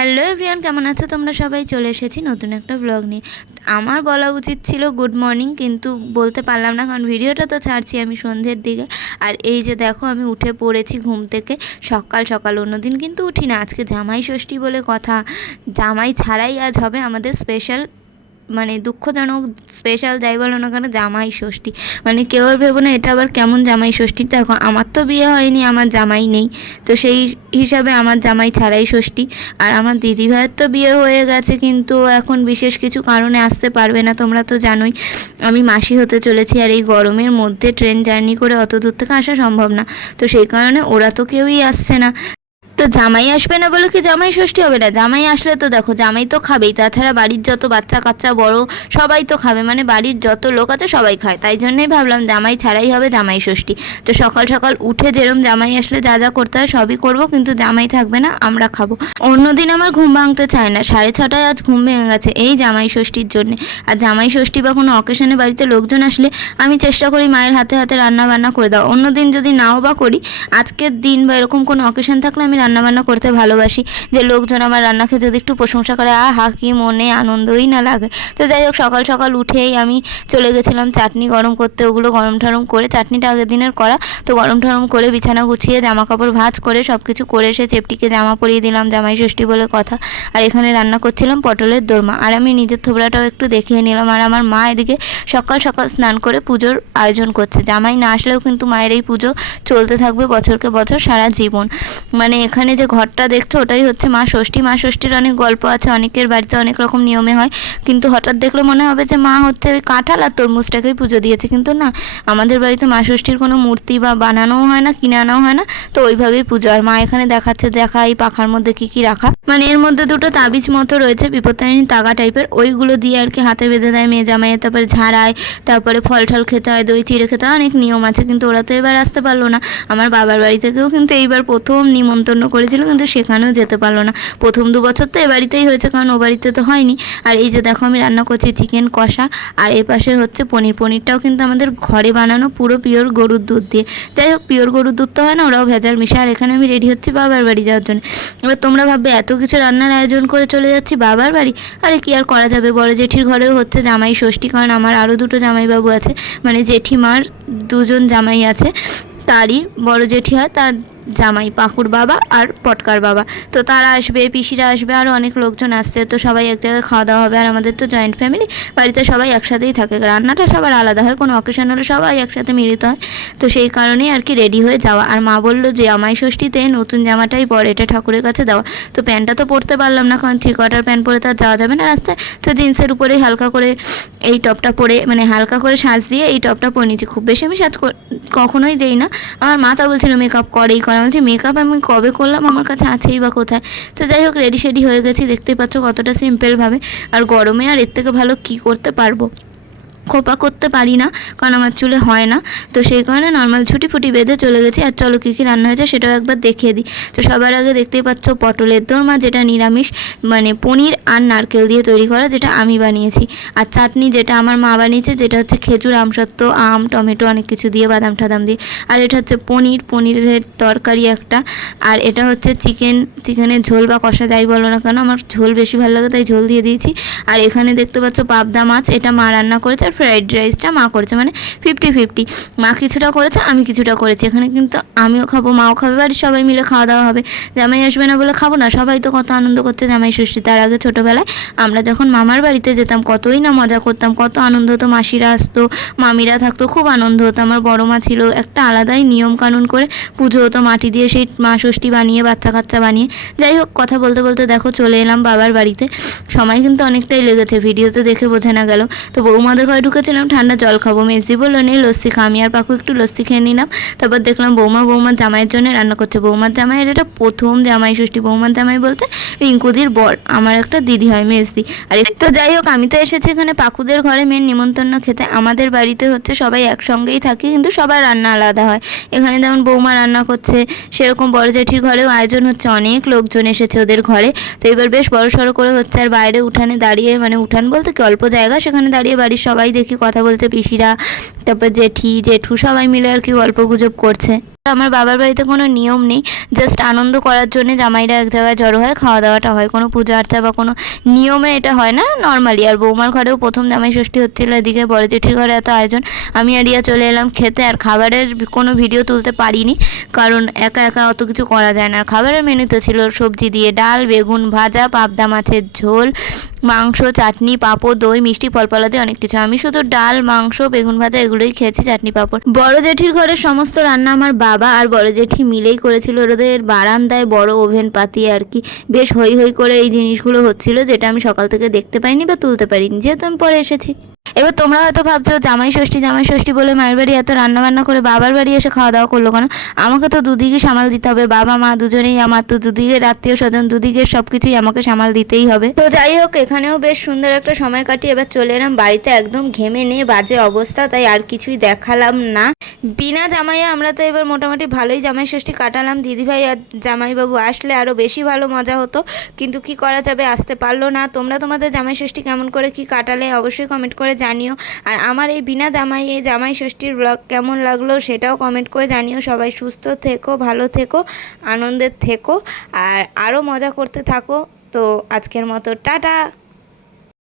Hello everyone, কেমন আছো তোমরা সবাই? চলে এসেছি নতুন একটা ব্লগ নিয়ে। আমার বলা উচিত ছিল গুড মর্নিং, কিন্তু বলতে পারলাম না, কারণ ভিডিওটা তো ছাড়ছি আমি সন্ধ্যের দিকে। আর এই যে দেখো, আমি উঠে পড়েছি ঘুম থেকে সকাল সকাল। অন্যদিন কিন্তু উঠি না। আজকে জামাই ষষ্ঠী বলে কথা, জামাই ছাড়াই আজ হবে আমাদের স্পেশাল, মানে দুঃখজনক স্পেশাল যাই বলো না কেন, জামাই ষষ্ঠী। মানে কেউ আর ভেবো না এটা আবার কেমন জামাই ষষ্ঠী। দেখো, আমার তো বিয়ে হয়নি, আমার জামাই নেই, তো সেই হিসাবে আমার জামাই ছাড়াই ষষ্ঠী। আর আমার দিদিভাইয়ের তো বিয়ে হয়ে গেছে, কিন্তু এখন বিশেষ কিছু কারণে আসতে পারবে না। তোমরা তো জানোই আমি মাসি হতে চলেছি, আর এই গরমের মধ্যে ট্রেন জার্নি করে অত দূর থেকে আসা সম্ভব না। তো সেই কারণে ওরা তো কেউই আসছে না। তো জামাই আসবে না বলে কি জামাই ষষ্ঠী হবে না? জামাই আসলে তো দেখো, জামাই তো খাবেই, তাছাড়া বাড়ির যত বাচ্চা কাচ্চা বড় সবাই তো খাবে, মানে বাড়ির যত লোক আছে সবাই খায়। তাই জন্যই ভাবলাম জামাই ছাড়াই হবে জামাই ষষ্ঠী। তো সকাল সকাল উঠে যেরম জামাই আসলে যা যা করতে হয় সবই করবো, কিন্তু জামাই থাকবে না, আমরা খাবো। অন্যদিন আমার ঘুম ভাঙতে চায় না, 6:30টায় আজ ঘুম ভেঙে গেছে এই জামাই ষষ্ঠীর জন্যে। আর জামাই ষষ্ঠী বা কোনো অকেশনে বাড়িতে লোকজন আসলে আমি চেষ্টা করি মায়ের হাতে হাতে রান্না বান্না করে দাও। অন্যদিন যদি নাও বা করি, আজকের দিন বা এরকম কোনো অকেশন থাকলে আমি রান্নাবান্না করতে ভালোবাসি, যে লোকজন আমার রান্না খেয়ে যদি একটু প্রশংসা করে, আহা কি মনে আনন্দই না লাগে। তো যাই হোক, সকাল সকাল উঠেই আমি চলে গেছিলাম চাটনি গরম করতে। ওগুলো গরম ঠরম করে, চাটনিটা আগের দিনের করা, তো গরম ঠরম করে বিছানা গুছিয়ে জামা কাপড় ভাঁজ করে সব কিছু করে এসে চেপটিকে জামা পরিয়ে দিলাম, জামাই ষষ্ঠী বলে কথা। আর এখানে রান্না করছিলাম পটলের দোরমা, আর আমি নিজের থোবড়াটাও একটু দেখিয়ে নিলাম। আর আমার মা এদিকে সকাল সকাল স্নান করে পুজোর আয়োজন করছে। জামাই না আসলেও কিন্তু মায়ের এই পুজো চলতে থাকবে বছরকে বছর সারা জীবন। মানে এখানে যে ঘরটা দেখছো ওটাই হচ্ছে মা ষষ্ঠী। মা ষষ্ঠীর অনেক গল্প আছে, অনেকের বাড়িতে অনেক রকম নিয়মে হয়, কিন্তু হঠাৎ দেখলে মনে হবে যে মা হচ্ছে ওই কাঁঠাল আর তরমুজটাকেই পুজো দিয়েছে, কিন্তু না, আমাদের বাড়িতে মা ষষ্ঠীর কোনো মূর্তি বা বানানোও হয় না, কিনে আনাও হয় না, তো ওইভাবেই পুজো। আর মা এখানে দেখাচ্ছে, দেখা এই পাখার মধ্যে কি কি রাখা, মানে এর মধ্যে দুটো তাবিজ মতো রয়েছে, বিপত্তারিণী তাগা টাইপের, ওইগুলো দিয়ে আর কি হাতে বেঁধে দেয় মেয়ে জামাইয়ে, তারপরে ঝাড়ায়, তারপরে ফল টল খেতে হয়, দই চিড়ে খেতে হয়, অনেক নিয়ম আছে। কিন্তু ওরা তো এবার আসতে পারলো না। আমার বাবার বাড়ি থেকেও কিন্তু এইবার প্রথম নিমন্ত্রণ করেছিল, কিন্তু সেখানেও যেতে পারলো না। প্রথম 2 বছর তো এ বাড়িতেই হয়েছে, কারণ ও বাড়িতে তো হয়নি। আর এই যে দেখো, আমি রান্না করছি চিকেন কষা, আর এই পাশে হচ্ছে পনির। পনিরটাও কিন্তু আমাদের ঘরে বানানো, পুরো পিওর গরুর দুধ দিয়ে। যাই হোক, পিওর গরুর দুধ তো হয় না, ওরাও ভেজাল মিশে। আর এখানে আমি রেডি হচ্ছি বাবার বাড়ি যাওয়ার জন্য। এবার তোমরা ভাববে এত কিছু রান্নার আয়োজন করে চলে যাচ্ছি বাবার বাড়ি, আরে কি আর করা যাবে, বড় জেঠির ঘরেও হচ্ছে জামাই ষষ্ঠী, কারণ আমার আরও 2টো জামাইবাবু আছে, মানে জেঠিমার 2জন জামাই আছে, তারই বড় জেঠি হয়, তার জামাই পাকুর বাবা আর পটকার বাবা, তো তারা আসবে, পিসিরা আসবে, আরও অনেক লোকজন আসছে। তো সবাই এক জায়গায় খাওয়া দাওয়া হবে। আর আমাদের তো জয়েন্ট ফ্যামিলি, বাড়িতে সবাই একসাথেই থাকে, রান্নাটা সবার আলাদা হয়, কোনো অকেশন হলে সবাই একসাথে মিলিত হয়। তো সেই কারণেই আর কি রেডি হয়ে যাওয়া। আর মা বললো যে জামাই ষষ্ঠীতে নতুন জামাটাই পরে, এটা ঠাকুরের কাছে দেওয়া। তো প্যান্টটা তো পরতে পারলাম না, কারণ 3/4 প্যান্ট পরে তার যাওয়া যাবে না রাস্তায়। তো জিন্সের উপরেই হালকা করে এই টপটা পরে, মানে হালকা করে সাজ দিয়ে এই টপটা পরে নিয়েছি। খুব বেশি আমি সাজ কখনোই দেই না। আমার মা তা বলছিল মেকআপ করেই করা, বলছি মেকআপ আমি কবে করলাম, আমার কাছে আছেই বা কোথায়। তো যাই হোক, রেডি শেডি হয়ে গেছি, দেখতেই পাচ্ছ কতটা সিম্পলভাবে। আর গরমে আর এর থেকে ভালো কী করতে পারবো, খোপা করতে পারি না, কারণ আমার চুলে হয় না। তো সেই কারণে নর্মাল ছুটি ফুটি বেঁধে চলে গেছি। আর চলো কী কী রান্না হয়েছে সেটাও একবার দেখিয়ে দিই। তো সবার আগে দেখতেই পাচ্ছ পটলের দোরমা, যেটা নিরামিষ, মানে পনির আর নারকেল দিয়ে তৈরি করা, যেটা আমি বানিয়েছি। আর চাটনি যেটা আমার মা বানিয়েছে, যেটা হচ্ছে খেজুর, আমসত্ত্ব, আম, টমেটো অনেক কিছু দিয়ে, বাদাম টাদাম দিয়ে। আর এটা হচ্ছে পনিরের তরকারি একটা। আর এটা হচ্ছে চিকেনের ঝোল বা কষা যাই বলো না কেন, আমার ঝোল বেশি ভালো লাগে তাই ঝোল দিয়ে দিয়েছি। আর এখানে দেখতে পাচ্ছ পাবদা মাছ, এটা মা রান্না করেছে। আর ফ্রাইড রাইসটা মা করেছে, মানে 50-50, মা কিছুটা করেছে আমি কিছুটা করেছি। এখানে কিন্তু আমিও খাবো, মাও খাবে, বাড়ির সবাই মিলে খাওয়া দাওয়া হবে। জামাই আসবে না বলে খাবো না, সবাই তো কত আনন্দ করছে জামাই ষষ্ঠী। তার আগে ছোটোবেলায় আমরা যখন মামার বাড়িতে যেতাম কতই না মজা করতাম, কত আনন্দ হতো, মাসিরা আসতো, মামিরা থাকতো, খুব আনন্দ হতো। আমার বড় মা ছিল, একটা আলাদাই নিয়ম কানুন করে পুজো হতো মাটি দিয়ে, সেই মা ষষ্ঠী বানিয়ে, বাচ্চা কাচ্চা বানিয়ে। যাই হোক, কথা বলতে বলতে দেখো চলে এলাম বাবার বাড়িতে। সময় কিন্তু অনেকটাই লেগেছে, ভিডিওতে দেখে বোঝা না গেল। তো বৌমাদের ঘরে ঢুকেছিলাম ঠান্ডা জল খাবো, মেজি বললো নেই লস্যি খা, আমি আর পাকু একটু লস্যি খেয়ে নিলাম। তারপর দেখলাম বৌমার জামাইয়ের জন্য রান্না করছে। বৌমার জামাইয়ের এটা প্রথম জামাই ষষ্ঠী। বৌমার জামাই বলতে রিঙ্কুদির বর, আমার একটা দিদি হয়, মেজদি। আর তো যাই হোক, আমি তো এসেছি এখানে পাকুদের ঘরে মেন নিমন্ত্রণ খেতে। আমাদের বাড়িতে হচ্ছে সবাই একসঙ্গেই থাকি, কিন্তু সবার রান্না আলাদা হয়। এখানে যেমন বৌমা রান্না করছে, সেরকম বড় জেঠির ঘরেও আয়োজন হচ্ছে, অনেক লোকজন এসেছে ওদের ঘরে। তো এবার বেশ বড় সড়ো করে হচ্ছে। আর বাইরে উঠানে দাঁড়িয়ে, মানে উঠান বলতে কি অল্প জায়গা, সেখানে দাঁড়িয়ে বাড়ির সবাই দেখি কথা বলছে, পিসিরা, তারপর জেঠু সবাই মিলে আর কি গল্প গুজব করছে। আমার বাবার বাড়িতে কোনো নিয়ম নেই, জাস্ট আনন্দ করার জন্য জামাইরা এক জায়গায় জড়ো হয়, খাওয়া দাওয়াটা হয়, কোনো পূজা আর্চা বা কোনো নিয়মে এটা হয় না, নর্মালি। আর বৌমার ঘরেও প্রথম জামাই ষষ্ঠী হচ্ছিলো, এদিকে বড় জেঠির ঘরে এত আয়োজন, আমি আর রিয়া চলে এলাম খেতে। আর খাবারের কোনো ভিডিও তুলতে পারিনি, কারণ একা একা অত কিছু করা যায় না। আর খাবারের মেনু তো ছিল সবজি দিয়ে ডাল, বেগুন ভাজা, পাবদা মাছের ঝোল, মাংস, চাটনি, পাঁপড়, দই, মিষ্টি, ফলফলা দিয়ে অনেক কিছু। আমি শুধু ডাল, মাংস, বেগুন ভাজা এগুলোই খেয়েছি, চাটনি, পাঁপড়। বড় জেঠির ঘরের সমস্ত রান্না আমার বাবা আর বড় জেঠি মিলেই করেছিল। ওদের বারান্দায় বড় ওভেন পাতিয়ে আর কি বেশ হই হই করে এই জিনিসগুলো হচ্ছিল, যেটা আমি সকাল থেকে দেখতে পাইনি বা তুলতে পারিনি, যেহেতু আমি পরে এসেছি। এবার তোমরা হয়তো ভাবছো জামাই ষষ্ঠী বলে মায়ের বাড়ি এত রান্না বান্না করে বাবার বাড়ি এসে খাওয়া দাওয়া করলো কেন? আমাকে তো দুদিকে সামাল দিতে হবে, বাবা মা দুজনেই আমার, তো দুদিকের আত্মীয় স্বজন, দুদিকের সব কিছুই আমাকে সামাল দিতেই হবে। তো যাই হোক, এখানেও বেশ সুন্দর একটা সময় কাটিয়ে এবার চলে এলাম বাড়িতে, একদম ঘেমে নিয়ে বাজে অবস্থা, তাই আর কিছুই দেখালাম না। বিনা জামাইয়ে আমরা তো এবার মোটামুটি ভালোই জামাই ষষ্ঠী কাটালাম। দিদিভাই আর জামাইবাবু আসলে আরও বেশি ভালো মজা হতো, কিন্তু কি করা যাবে, আসতে পারলো না। তোমরা তোমাদের জামাই ষষ্ঠী কেমন করে কি কাটালে অবশ্যই কমেন্ট করে জানিও। আর আমার এই বিনা জামাই ষষ্ঠীর ব্লগ কেমন লাগলো সেটাও কমেন্ট করে জানিও। সবাই সুস্থ থেকো, ভালো থেকো, আনন্দের থেকো, আর আরও মজা করতে থাকো। তো আজকের মতো টাটা।